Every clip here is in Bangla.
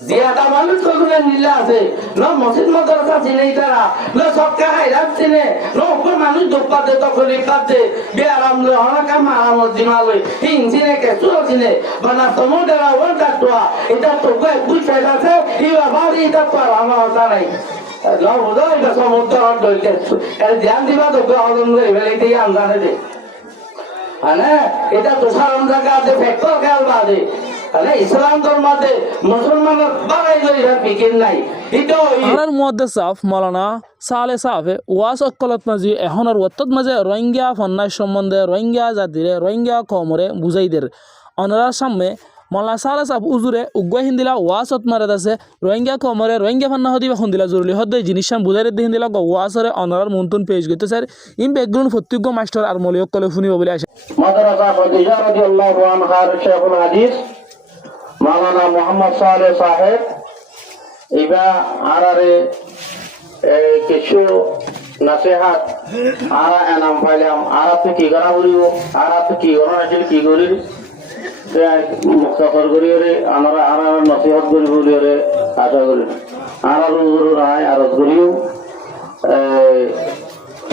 জিয়াদা মানুষ কখনো নিলে আছে ন মসজিদ মাদ্রাসা চিনে তারা ন সবকা হাইরাত চিনে ন উপর মানুষ দুপাতে তখন পাতে বেআরাম লো হনাকা মারাম জিমালই হিং চিনে কে সুর চিনে বানা সমুদ্রা ওর কাটুয়া এটা তো কই বুঝ ফায়দা আছে ই বাড়ি এটা তো আমার কথা নাই না বুঝো এটা সমুদ্র দইতে এর ধ্যান দিবা তো হজম করে ফেলে এটাই আমদানে দে আনে এটা তো সারাম জায়গা আছে ফেক্টর খেয়াল বাদে আরে ইসলাম ধর্মতে মুসলমানের বাড়াই গই ফিকির নাই এটা আর মুহাদ্দিস সাফ মাওলানা সালে সাফে ওয়াস অকলত মাঝি এখনের ওয়াত্তত মাঝে রোহিঙ্গা ফন্নার সম্বন্ধে রোহিঙ্গা জাতিরে রোহিঙ্গা কমরে বুঝাইদের অনারার সামনে মাওলানা সালে সাফ উজুরে উগ্গয় হিন্দিলা ওয়াসত মারাদ আছে রোহিঙ্গা কমরে রোহিঙ্গা ফান্না হদিবা খুন্দিলা জরুরি হদ্দে জিনিসান বুঝাইরে দি হিন্দিলা ওয়াসরে অনারার মন্তুন পেশ গইতে স্যার ইন ব্যাকগ্রাউন্ড ফত্যুগ্য মাস্টার আর মলিয়ক কলে ফুনিব বলে আসে মাদ্রাসা খদিজা রাদিয়াল্লাহু আনহার শেখুল হাদিস মাওলানা মোহাম্মদ সালেহ সাহেব ইবা আরারে কিছু নসিহত আরা এনাম পাইলাম আরা তো কি করা বলিব আরা তো কি করা আছে কি করি মুক্তাফর করিওরে আমরা আরা নসিহত করি বলিওরে আশা করি আরা রুজুর রায় আরত করিও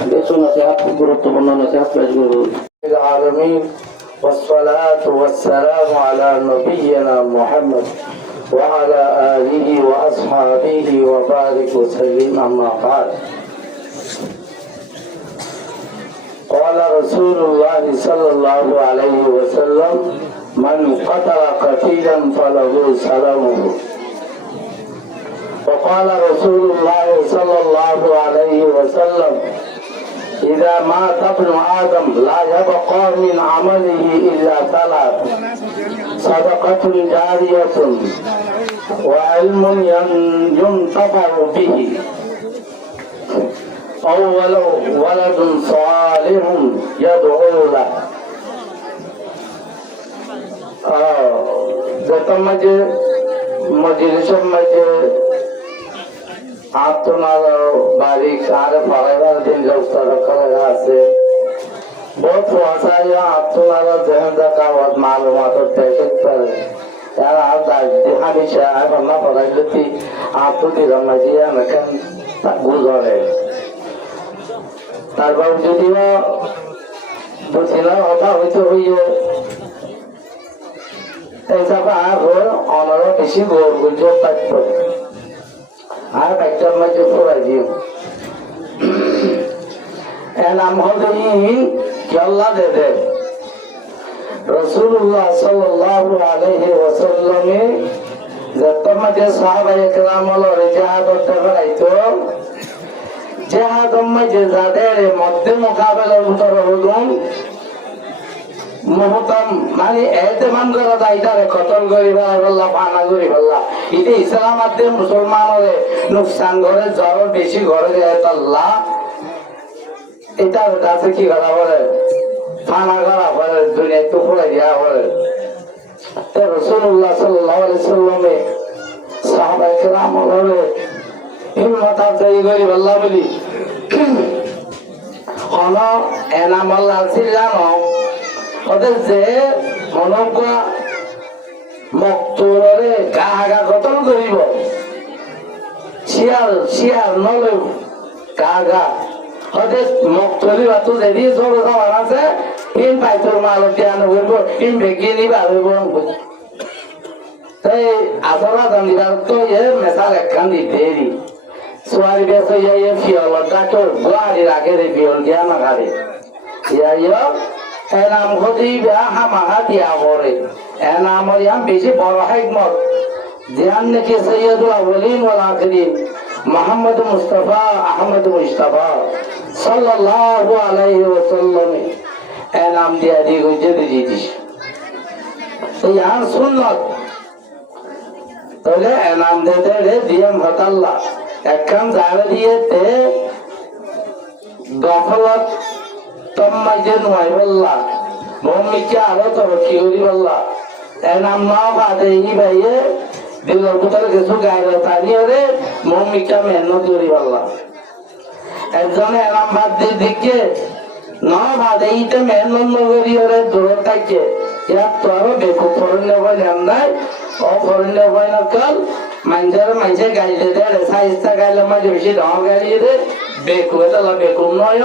কিছু নসিহত গুরুত্বপূর্ণ নসিহত পেশ করব আলামিন والصلاة والسلام على نبينا محمد وعلى آله وأصحابه وبارك وسلم أما بعد قال رسول الله صلى الله عليه وسلم من قتل قتيلا فله سلامه وقال رسول الله صلى الله عليه وسلم إذا مات ابن آدم لا يبقى من عمله إلا ثلاث صدقة جارية وعلم ينتفع به أو ولد صالح يدعو له যতম মাঝে মজলিসের মাঝে আত্মনার বাড়ি সারে পাড়াইবার দিন ব্যবস্থা করা আছে বহুত ভাষায় আত্মনার জেহেন কাওয়াত মালুমাতের পেশক করে তারা আর দায়িত্ব হানিছে আর না পড়াইলে কি আত্মদির মাঝে আমাকেন গুজরে তারপর যদিও বুঝিলাম কথা হইতে হইয়ে এইসব আর অনারও বেশি গোর গুজব থাকতো আর একটা মাঝে পড়াই দিও এর নাম হলো কি আল্লাহ দে রাসূলুল্লাহ সাল্লাল্লাহু আলাইহি ওয়াসাল্লামে যত মাঝে সাহাবায়ে কেরাম হলো জিহাদ করতে পারাইতো জিহাদ মাঝে যাদের মধ্যে মোকাবেলার ভিতর হলুন মহতাম মানে এতেমাম করা দায়িত্বে কতল করিবা আল্লাহ পানা করি বললা এটা ইসলাম আদে মুসলমানরে নুকসান করে জ্বর বেশি ঘরে যায় আল্লাহ এটা কাছে কি করা বলে পানা করা বলে দুনিয়ায় তো ফুলাই দেওয়া বলে রাসূলুল্লাহ সাল্লাল্লাহু আলাইহি ওয়াসাল্লামে সাহাবায়ে কেরাম হলে হিম্মত আফজাই করি আল্লাহ বলি কোন এনাম আল্লাহ জানো ওদের যে মনকা মক্তুরে গাহা কতল করিব শিয়াল নলে গাহা ওদের মক্তুরি বাতু যদি জোর যাওয়ার আছে ইন পাইতর মাল জ্ঞান হইব ইন বেগি নিবা হইব তাই আসলা জানিবার তো এ মেসাল একখান দিতেরি সোয়ারি বেশ ইয়ে ফিয়ল ডাক্তার গুয়ারি রাখে রে ফিয়ল জ্ঞান আগারে ইয়া এনাম হদি হামাহা দিয়া করে এনাম ইয়াম বেশি বড় হিকমত ধ্যান নাকি সৈয়দুল আউয়ালিন ওয়াল আখিরিন মুহাম্মদ মুস্তাফা আহমদ মুস্তাফা সাল্লাল্লাহু আলাইহি ওয়াসাল্লাম এনাম দিয়া দি গজে দিছি তো ইয়ার সুন্নাত তাহলে এনাম দে রে দিয়াম হতাল্লাহ একখান জায়গা দিয়েতে দখলত তম্মাইজে নয় বললা মম্মিকে আরো তো কি করি বললা এর নাম না বাদে ই ভাইয়ে দিলর ভিতরে কিছু গায়ে তাড়িয়ে রে মম্মিকে মেহনত করি বললা একজনে এরাম বাদ দিয়ে দিকে না বাদে ইতে মেহনত করি ওরে দূর থাকে ইয়ার তো আরো বেকুব ফরণ্য বই নাম নাই অফরণ্য বই না কাল মানুষের গাড়িতে দেয় সাইজটা গাইলে মাঝে বেশি দাম গাড়ি দে বেকুয়ে তাহলে বেকুম নয়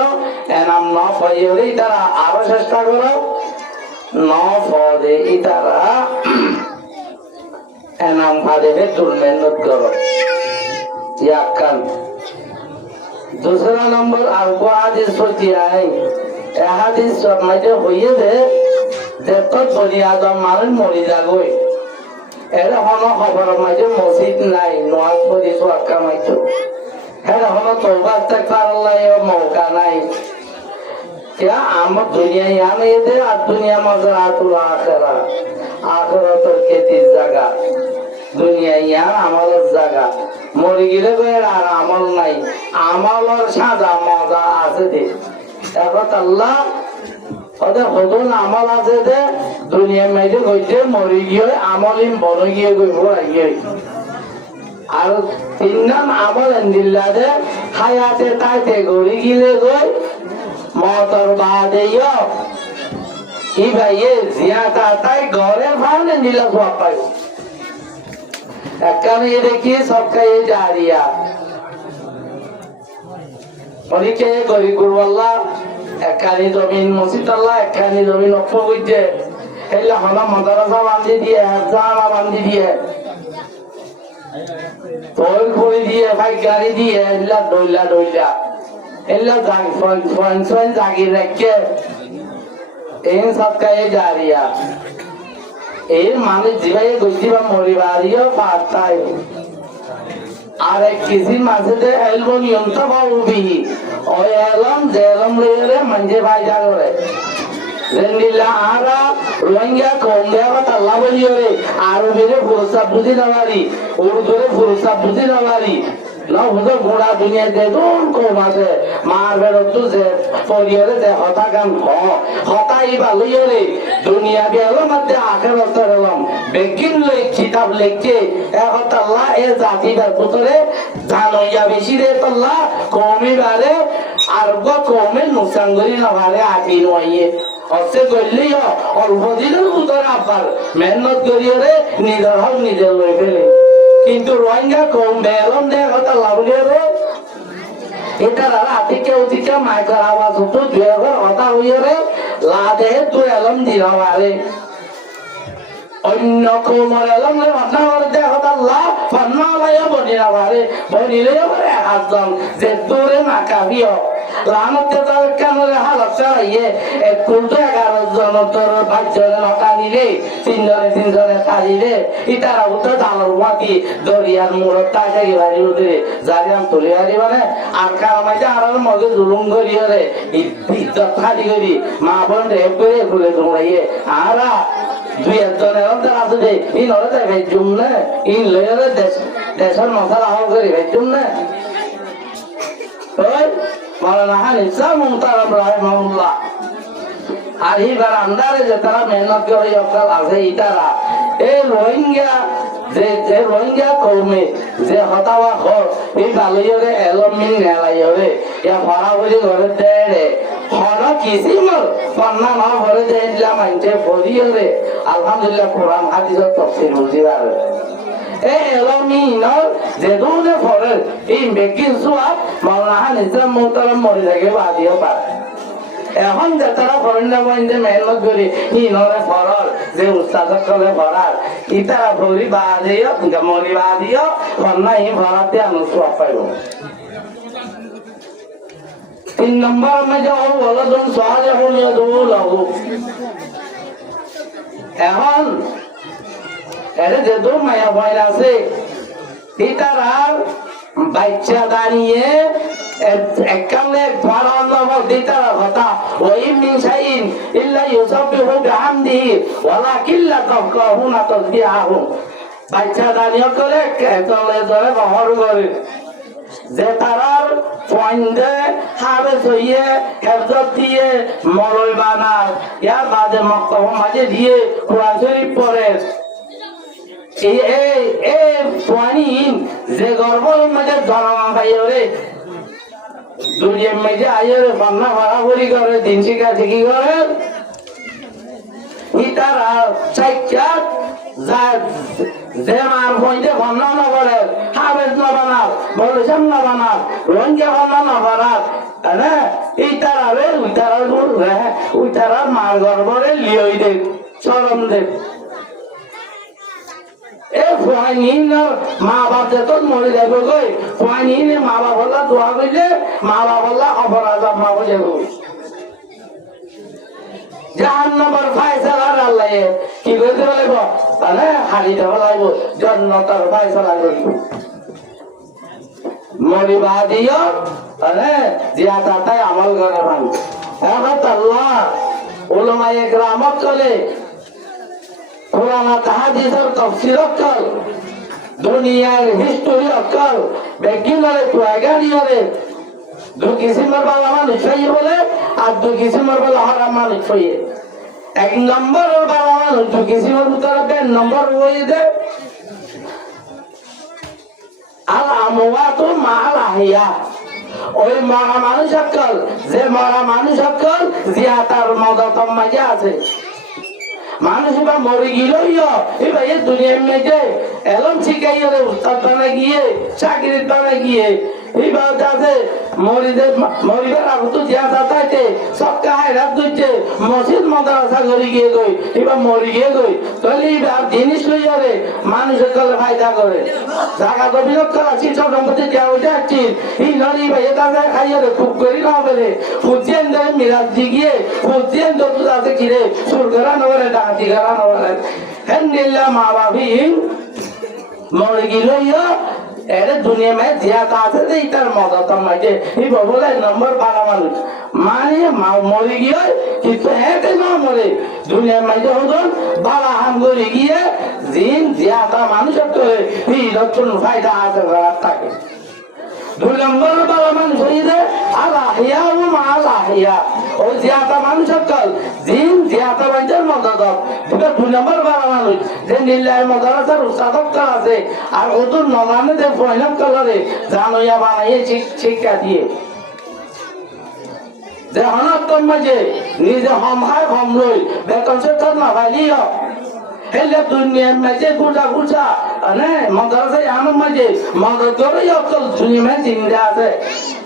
এনাম ন ফয়ে তারা আরো চেষ্টা করো ন ফদে তারা এনাম ফাদে তুল মেহনত করো ইয়াকান दूसरा नंबर आपको हादिस होती है हादिस मजे होइए दे तो बुनियाद माल मरी जागोय এর হন খবর মাঝে মসজিদ নাই নওয়াজ পড়ি তো আক্কা মাইতো এর হন তওবা ইস্তিগফারুল্লাহ মৌকা নাই क्या आम दुनिया यहाँ नहीं दे और दुनिया मज़रातुल आखिरा आखिरत के तीस जगह दुनिया यहाँ अमल जगह मरी गिरे गए আর আমল নাই আমলের সাজা মজা আছে দে তারপর আল্লাহ ওদের হদুন আমল আছে দে দুনিয়া মেয়েদে গইতে মরি গিয়ে আমলিম বড় গিয়ে গই গিয়ে আর তিন নাম আমল এন্দিল্লা দে হায়াতে তাইতে গড়ি গিলে গই মতর বাদে ই ভাইয়ে জিয়াতা তাই ঘরে ভাবনে নিলা সব পাই একখানে দেখি সব খাইয়ে জারিয়া অনেকে গরি গুরুল্লাহ একখানি জমিন মসজিদ আল্লাহ একখানি জমিন অক্ষ করছে এলে হলা মাদ্রাসা বান্ধি দিয়ে জামা বান্ধি দিয়ে তোল করে দিয়ে ভাই গাড়ি দিয়ে এলা দইলা দইলা এলা জাগ ফন জাগি রেখে এই সব খাইয়ে জারিয়া এই মানুষ জীবাই গইবা মরিবারিও পাতাই আর এক কিসি মাঝে এলবো নিয়ন্ত বাউবি ওই এলম জেলম রে মঞ্জে ভাই জাগরে জেন্দিলা আরা রোহিঙ্গা কোঙ্গা বা তাল্লা বলিও রে আরবিরে ফুরসা বুঝি নাওয়ারি উর্দুরে ফুরসা বুঝি নাওয়ারি না হুজুর গোড়া দুনিয়া দে দূর কম আছে মার বেরোতো যে পরিয়ারে যে হতা গান হতাই ভালোই রে দুনিয়া বেলো মধ্যে আখেরাত এলাম বেগিন লই কিতাব লিখে এখন আল্লাহ এ জাতিটার ভিতরে জানইয়া বেশি রে আল্লাহ কমই বারে আর গো কমে নুসাঙ্গরি না বারে আটি নইয়ে অসে গল্লিও অল্প দিনের ভিতরে আবার মেহনত করিয়ে রে নিজের হক নিজে লই ফেলে কিন্তু রোহিঙ্গা কম বেলম দে কথা লাভলিয়ে রে এটা রাতে কেউ দিকে মাইকার আওয়াজ হতো দুই ঘর হতা হইয়ে রে লাদে তুই এলম দিলাম আরে অন্য কোমর এলম রে ভাবনা করে দে কথা লা ভাবনা লাইয়া বনিরা বারে বনিলে বারে হাজম যে তোরে মাকাবিও লানতে তার কানরে হালত চাইয়ে এক কুলটো 11 জন তোর 5 জন নটা নিলে 3 জনে খাইলে ইতারা উত্তর দালর মাটি দরিয়ার মুরতা যাই বাড়ি উঠে জারিয়াম তুলে আরি মানে আর কামাইতে আর মগে জুলুম করিয়ে রে ইজ্জত খালি করি মা বোন রে করে খুলে তোমরাইয়ে আরা দুই একজনের অন্তর আছে যে ই নরে তাই ভেজুম না ই লয়ে দেশের মশলা হাও করে ভেজুম না ওই মাওলানা হানিফ মুহতারাম রাহিমাহুল্লাহ আর এই বারান্দারে যে তারা মেহনত করে অকাল আছে ইতারা এই রোহিঙ্গা যে রোহিঙ্গা কৌমে যে হতাওয়া হর এই বালইরে এলমিন নেলাইরে ইয়া ভরা ভরি ঘরে দেড়ে হর কিসিমর পন্না না ভরে দেইলা মানতে ভরিরে আলহামদুলিল্লাহ কোরআন হাদিসের তাফসীর বুঝিবার এই এলমিনর যে দুনে ভরে এই বেকিন সুয়াব মাওলানা হানিফ মুহতারাম মরে যাবে বাদিও পারে এখন যে তারা ফরেন বন্ধে মেহনত করি ই নরে ফরর যে উস্তাদ কলে ফরার ই তারা ভরি বাদিও মরি বাদিও ফন্না ই ফরাতে অনুসব পাইব 3 নম্বর মধ্যে ও ওয়ালাদুন সালিহুন ইয়াদউ লাহু এখন এর যে দো মায়া ভয় আছে ই তারা বাচ্চা দাঁড়িয়ে এককালে ফারাল্লাহ দিতারা কথা ওই মিন শাইইন ইল্লা ইউসাব্বিহু বিহামদিহি ওয়ালাকিন লা তাফকাহুনা তাসবিহাহু বাচ্চা দাঁড়িয়ে করে কেতলে ধরে বহর করে যে তারার পয়েন্টে হাবে সইয়ে হেফজত দিয়ে মরই বানার ইয়ার মাঝে মক্তব মাঝে দিয়ে কোরআন শরীফ পড়ে এই পানিন যে গর্ভের মধ্যে জন্ম পাইরে দুনিয়ার মধ্যে আইরে পান্না ভরাভরি করে দিন শিখা শিখি করে ইতারা চাইকাত যে মার পয়েন্টে ভন্ন নগরে হাবেজ নবানার বলছেন নবানার রোহিঙ্গা ভন্ন নবানার এই তারারে ওই তারার মার গর্বরে লিওই দেব চরম দেব এ ফুয়াইনির মা বাপ যেত মরে যাবে গই ফুয়াইনি মা বাপ হল্লা দোয়া করলে মা বাপ হল্লা অপরাধ মা হয়ে যাবে জাহান্নামের ফায়সালার আল্লাহ কি করতে বলব তাহলে হারিতে বলাইব জান্নাতের ফায়সালা করিব মরিবা দিও তাহলে জিয়াতা তাই আমল করে ভাই এখন আল্লাহ উলামায়ে কেরামত চলে কোরআন হাদিসের তাফসীর অকল দুনিয়ার হিস্টোরি অকল বেগিনারে প্রয়োগানিয়ারে দু কিসিমের বালা মানুষ হয়ে বলে আর দু কিসিমের বালা হারাম মানুষ হয়ে এক নম্বর বালা মানুষ দু কিসিমের ভিতরে বেন নম্বর হয়ে দে আল আমওয়াতু মাল আহিয়া ওই মরা মানুষ অকল যে মরা মানুষ অকল জিয়াতার মদতম মাঝে আছে মানুষ বা মরে গেল এবার এই দুনিয়ার মেয়েছে এলম শিখাইয়ে উস্তাদ বানা গিয়ে চাকরি বানা গিয়ে এইবার যাতে মরিবার আগত দিয়া যাতাইতে সবকা হাইরাত দিচ্ছে মসজিদ মাদ্রাসা করে গিয়ে গই এবার মরি গিয়ে গই তাহলে এইবার জিনিস লইয়া রে মানুষের কলে ফায়দা করে জায়গা তো বিরোধ করা শিক্ষক সম্পত্তি দেওয়া যাচ্ছি এই নদী ভাই তাদের খাইয়ে রে খুব করি না হবে রে ফুজিয়েন ধরে মিরাজ দিগিয়ে ফুজিয়েন যত আছে কি রে সুর করা নবরে ডাকাতি করা নবরে হেন নিল্লা মা বাবি মরে গেল এর দুনিয়া में ज्यादा আছে যে ইতার মদত মাঝে এই বলে নম্বর 12 মানুষ মানে মরে গিয়ে কিন্তু এতে না মরে দুনিয়া মাঝে হদন বালা হাম করে গিয়ে জিন ज्यादा মানুষ তো এই নতুন ফায়দা আছে থাকে দুই নম্বর বালা মানুষ হইছে আলাহিয়া ও মালাহিয়া ও ज्यादा মানুষ কল জিন ज्यादा বাঞ্জার মদত এটা দুই নম্বর বালা মানুষ যে নিল্লাহ মাদ্রাসার উস্তাদক আছে আর ওদের নলানে যে ফয়নাম কলরে জানোয়া বানাইয়ে শিক্ষা দিয়ে যে হনাত্তম মাঝে নিজে হমহায় হমরই বেতন সে তোর না ভালিও হেলে দুনিয়ার মাঝে গুজা গুজা আরে মাদ্রাসা আনম মাঝে মদত করে অকল দুনিয়া में जिंदा আছে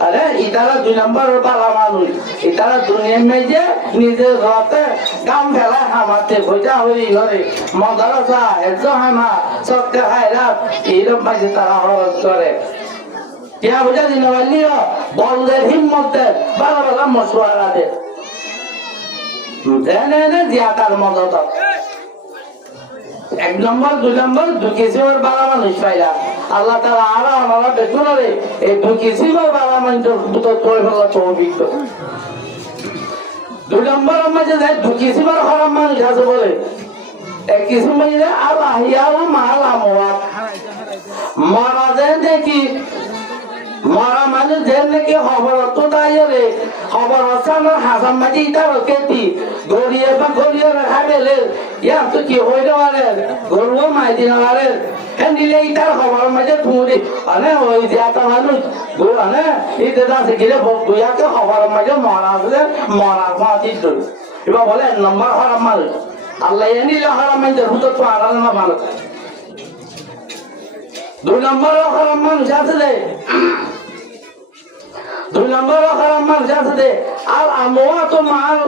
আরে ইতারা দুই নম্বর বালা মানুষ ইতারা দুনিয়ার মাঝে নিজে রাতে গাম ফেলা হামাতে বোঝা হই ঘরে মাদ্রাসা এত হামা সবকে হায়রাত এইরকম মাঝে তারা হরত করে क्या वजह दिन वाली हो बोल दे हिम्मत दे बाला बाला मशवरा दे देने ने ज्यादा मदद एक नंबर दो नंबर दो किसी और बाला মানুষ পাইলা আল্লাহ তাআলা আরা আমরা বেতন রে এই দো কিসি और बाला মানুষ তো তোর ভালো তৌফিক তো দো নম্বর আমাদের দো কিসি और হারাম মানুষ আছে বলে এক কিসি মানে আল্লাহ ইয়া ও মাল আমওয়াত মারা দেন দেখি মরা মানুষ যেন নাকি খবর তো দাইরে খবর সামনে হাসান মাঝি তার কেতি গড়িয়ে বা গড়িয়ে রাখা বেলে ইয়া তো কি হইতে পারে গরুও মাই দিন পারে দিলে তার খবর মাঝে থুঁড়ি মানে ওই যে এত মানুষ মানে এই দাদা শিখিলে দুয়াকে খবর মাঝে মরা আছে মরা মাটি ধরে এবার বলে নম্বর হারাম মানুষ আল্লাহ এনিলে হারাম মাঝে হুতো তো আড়াল না ভালো দুই নম্বর হারাম মানুষ আছে রে দুই নম্বর হারাম মানুষ আছে রে আল আমওয়াত মাল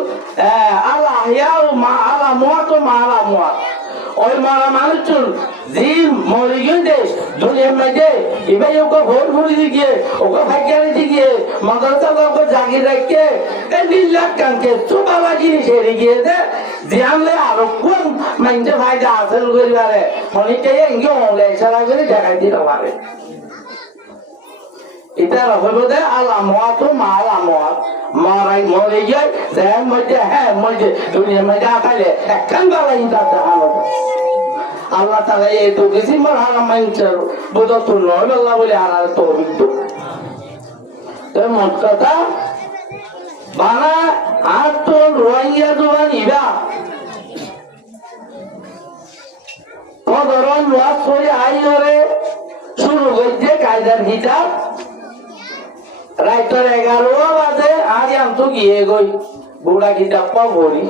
আল আহিয়া মা আল আমওয়াত মাল আমওয়াত ওই মারা মানুষ জিম মরে গিয়ে দুনিয়ার মাঝে এবার ওকে ভোর ভরি দিকে ওকে ভাগ্যারি দিকে মাদ্রাসা ওকে জাগিয়ে রাখে এই নীলাক কানকে চুবালা জিনিস হেরে গিয়ে দে জিয়ানলে আরো কোন মাইন্ডে ফায়দা হাসিল করিবারে অনেকটাই এঙ্গে হলে ইশারা করে দেখাই দিতে পারে এটা হলো দে আল আমওয়াত মাল আমওয়াত মারাই মরে গিয়ে দেহের মধ্যে হ্যাঁ মধ্যে দুনিয়ার মধ্যে আকালে একখান বালা ইন্টার দেখানো আল্লাহ তাআলা এই তো কিসিমর হারাম মাইনছর বুদত নয় আল্লাহ বলে আর তৌফিক তো মোট কথা বানা আর তো রোহিঙ্গা জবান ইবা কদরন ওয়াজ করে আইরে শুরু করতে কায়দার হিসাব রাইতর 11 বাজে আজ আম তো গিয়ে গই বুড়া কিতাব পড়ি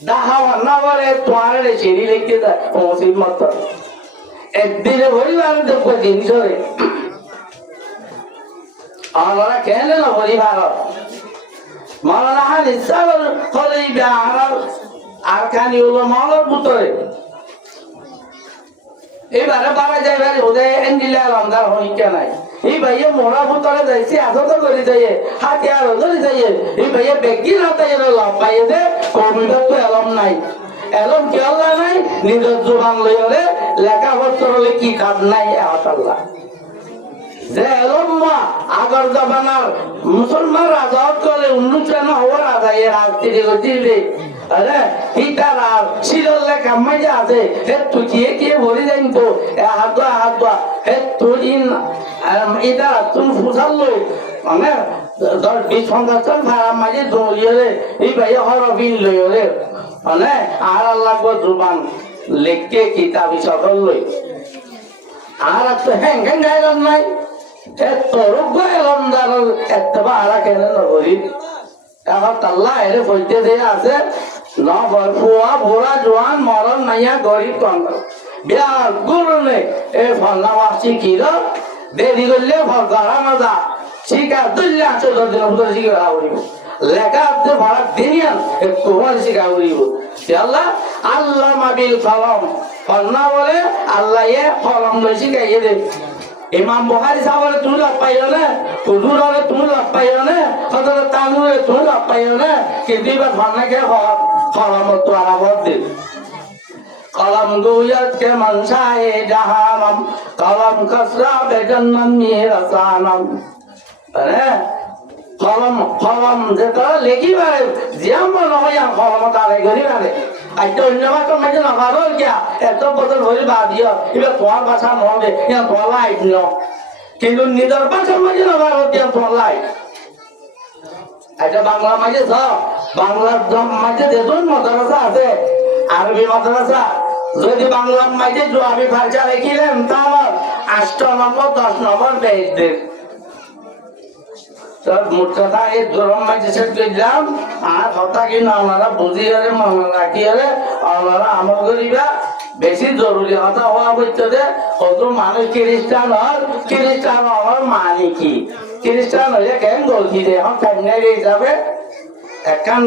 দাহাওয়া না বলে তোমার সিঁড়ি লিখতে যায় মসজিদ মত একদিনে পরিবার দেখবো জিনিস আমরা কেন না পরিবার মাওলানা হাদিস সাহেব হলে আর কানি হলো মাওলার পুত্রে এবারে বাবা যাইবার ওদের এন্ডিলা রমদার হইকে নাই এই ভাইয়া মোড়া পুত্রে যাইছে আদত করে যাইয়ে হাতিয়ার ধরে যাইয়ে এই ভাইয়া ব্যক্তি না তাই লাভ পাইয়ে দে কমিটার তো এলম নাই এলম কি আল্লাহ নাই নিজের জোবান লইলে লেখাপত্র হলে কি কাজ নাই আল্লাহ যে এলম মা আগর জমানার মুসলমান রাজা করে উন্নতন হওয়ার রাজা এর রাজনীতি দিলে আরে হিটার আর শিরল লেখা মজা আছে হে তুই কে বলি যাইন তো হাত হে তুই এটা তুমি ফুসাল মানে 10-20 সংগঠন ভাড়া মাঝে দৌড়িয়ে এই ভাই হরবিন লইলে মানে আর আল্লাহ জুবান লেখকে কিতাবি সকল লই আর তো হ্যাং হ্যাং গাইলাম নাই তোরক গাইলাম দাঁড়াল একটা ভাড়া কেন নগরী এখন তাল্লা এর বলতে দিয়ে আছে ফুয়া ভোরা জোয়ান মরণ নাইয়া গরিব তন্ত্র বিয়ার গুরু নেই এই ফলনামাসি কিল দেরি করলে ফলগাড়া মজা শিকা দুল্লে আছে 10 দিন ভিতরে শিখা করিব লেখা আপনি ভাড়া দিনিয়ান তোমার শিখা করিব আল্লাহ আল্লাহ মাবিল কলম ফলনা বলে আল্লাহ এ কলম লই শিখাইয়ে দে ইমাম বুখারী সাহেবের তুমি লাভ পাইও না হুজুরের তুমি লাভ পাইও না হযরত তানুরে তুমি লাভ পাইও না কিন্তু এবার ফলনাকে কলম তো আরাবত দে कलम गोयत के मनसाए जहानम कलम कसरा बेजन्नम मेरसानम अरे कलम যেটা লেখি পারে জিয়াম নহয় কলম তারে গরি পারে আজ অন্য ভাষা মাঝে না পারো কি এত বছর হই বাদিও এবার তোমার ভাষা নবে ইয়া তোমার লাইফ ন কিন্তু নিজের ভাষা মাঝে না পারো দিয়া তোমার লাইফ এটা বাংলা মাঝে সব বাংলার মাঝে যেজন মাদ্রাসা আছে আরবি মাদ্রাসা যদি বাংলা মাঝে আমি ভাষা রেখিলেন তা আমার 8 নম্বর 10 নম্বর পেয়ে দেন সব মোটটা এই গরম মাঝে সেট দিলাম আর কথা কি না আমরা বুঝি আরে মনে রাখি আরে আমরা আমল করিবা বেশি জরুরি কথা হওয়া বলতে কত মানুষ খ্রিস্টান হওয়ার মানে কি খ্রিস্টান হলে কেন গলতি দে এখন সামনে হিসাবে এখন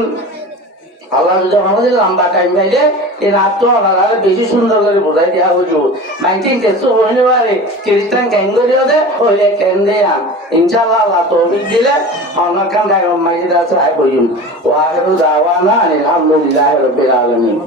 আল্লাহ আমাদের লম্বা টাইম পাইলে এই রাত তো আমরা বেশি সুন্দর করে বোঝাই দেওয়া বুঝবো 19 হইলে পারে খ্রিস্টান কেন করিও দে হইলে কেন দেয়া ইনশাআল্লাহ আল্লাহ তৌফিক দিলে আমরা কান গায় মাইজে দাস আই বইম ওয়া আখিরু দাওয়ানা আলহামদুলিল্লাহি রাব্বিল আলামিন।